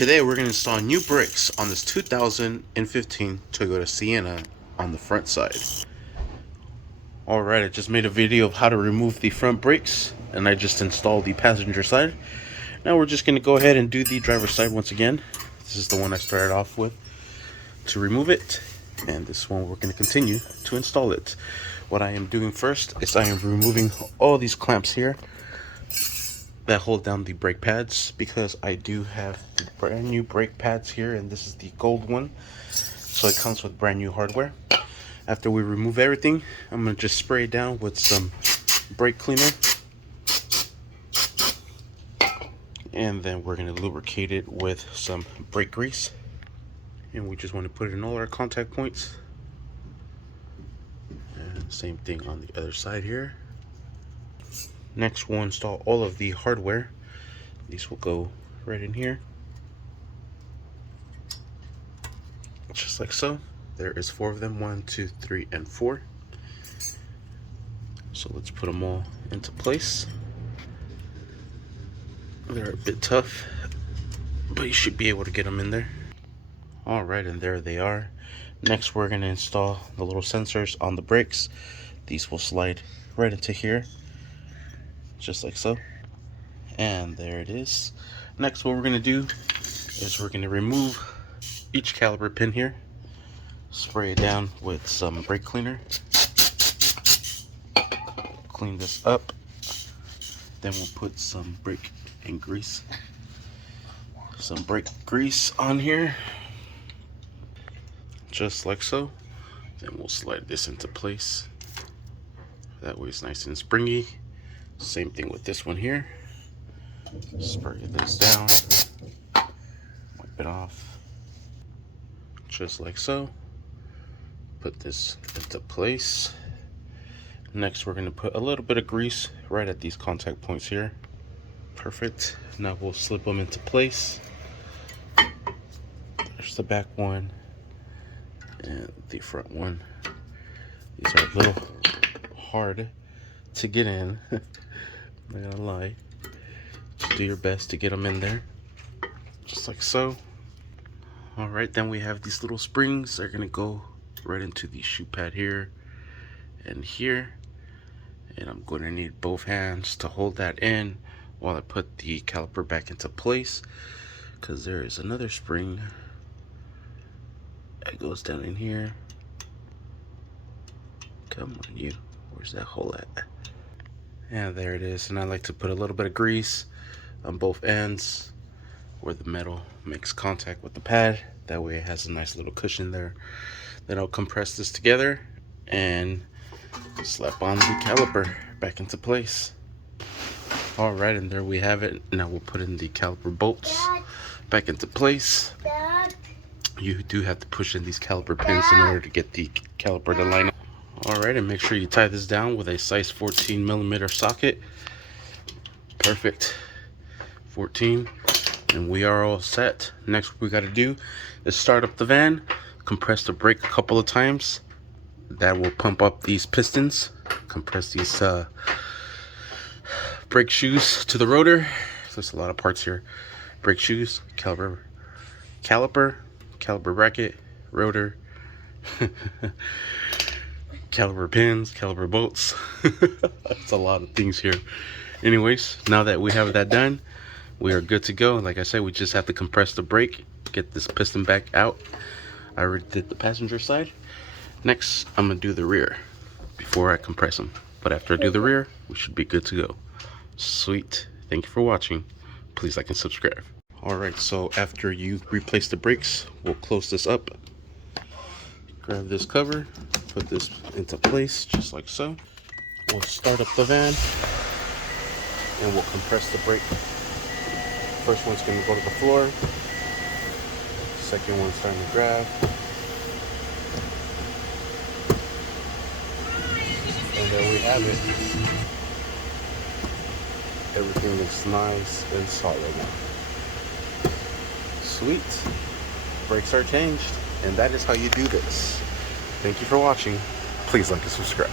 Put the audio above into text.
Today we're going to install new brakes on this 2015 Toyota Sienna on the front side. Alright, I just made a video of how to remove the front brakes, and I just installed the passenger side. Now we're just going to go ahead and do the driver's side once again. This is the one I started off with to remove it, and this one we're going to continue to install it. What I am doing first is I am removing all these clamps here that hold down the brake pads, because I do have the brand new brake pads here, and this is the gold one, so it comes with brand new hardware. After we remove everything, I'm going to just spray it down with some brake cleaner, and then we're going to lubricate it with some brake grease, and we just want to put it in all our contact points. And same thing on the other side here. Next, we'll install all of the hardware. These will go right in here, just like so. There is 4 of them, 1, 2, 3, and 4. So let's put them all into place. They're a bit tough, but you should be able to get them in there. Alright, and there they are. Next, we're going to install the little sensors on the brakes. These will slide right into here, just like so. And there it is. Next, what we're going to do is we're going to remove each caliper pin here, spray it down with some brake cleaner, clean this up, then we'll put some brake grease on here, just like so. Then we'll slide this into place. That way it's nice and springy. Same thing with this one here. Spray this down, wipe it off, just like so. Put this into place. Next, we're going to put a little bit of grease right at these contact points here. Perfect. Now we'll slip them into place. There's the back one and the front one. These are a little hard to get in. I'm not gonna lie. Just do your best to get them in there, just like so. Alright, then we have these little springs. They're gonna go right into the shoe pad here and here, and I'm going to need both hands to hold that in while I put the caliper back into place, because there is another spring that goes down in here. Come on, you. Where's that hole at? And there it is. And I like to put a little bit of grease on both ends where the metal makes contact with the pad. That way it has a nice little cushion there. Then I'll compress this together and slap on the caliper back into place. Alright, and there we have it. Now we'll put in the caliper bolts back into place. You do have to push in these caliper pins in order to get the caliper to line up. Alright, and make sure you tie this down with a size 14mm socket. Perfect. 14. And we are all set. Next, what we got to do is start up the van, compress the brake a couple of times. That will pump up these pistons, compress these brake shoes to the rotor. There's a lot of parts here. Brake shoes, caliper bracket, rotor, caliper pins, caliper bolts. That's a lot of things here. Anyways, now that we have that done, we are good to go. Like I said, we just have to compress the brake, get this piston back out. I already did the passenger side. Next, I'm gonna do the rear before I compress them. But after I do the rear, we should be good to go. Sweet. Thank you for watching. Please like and subscribe. Alright, so after you replace the brakes, we'll close this up. Grab this cover, put this into place, just like so. We'll start up the van, and we'll compress the brake. First one's gonna go to the floor. Second one's starting to grab. And there we have it. Everything looks nice and solid now. Sweet. Brakes are changed, and that is how you do this. Thank you for watching. Please like and subscribe.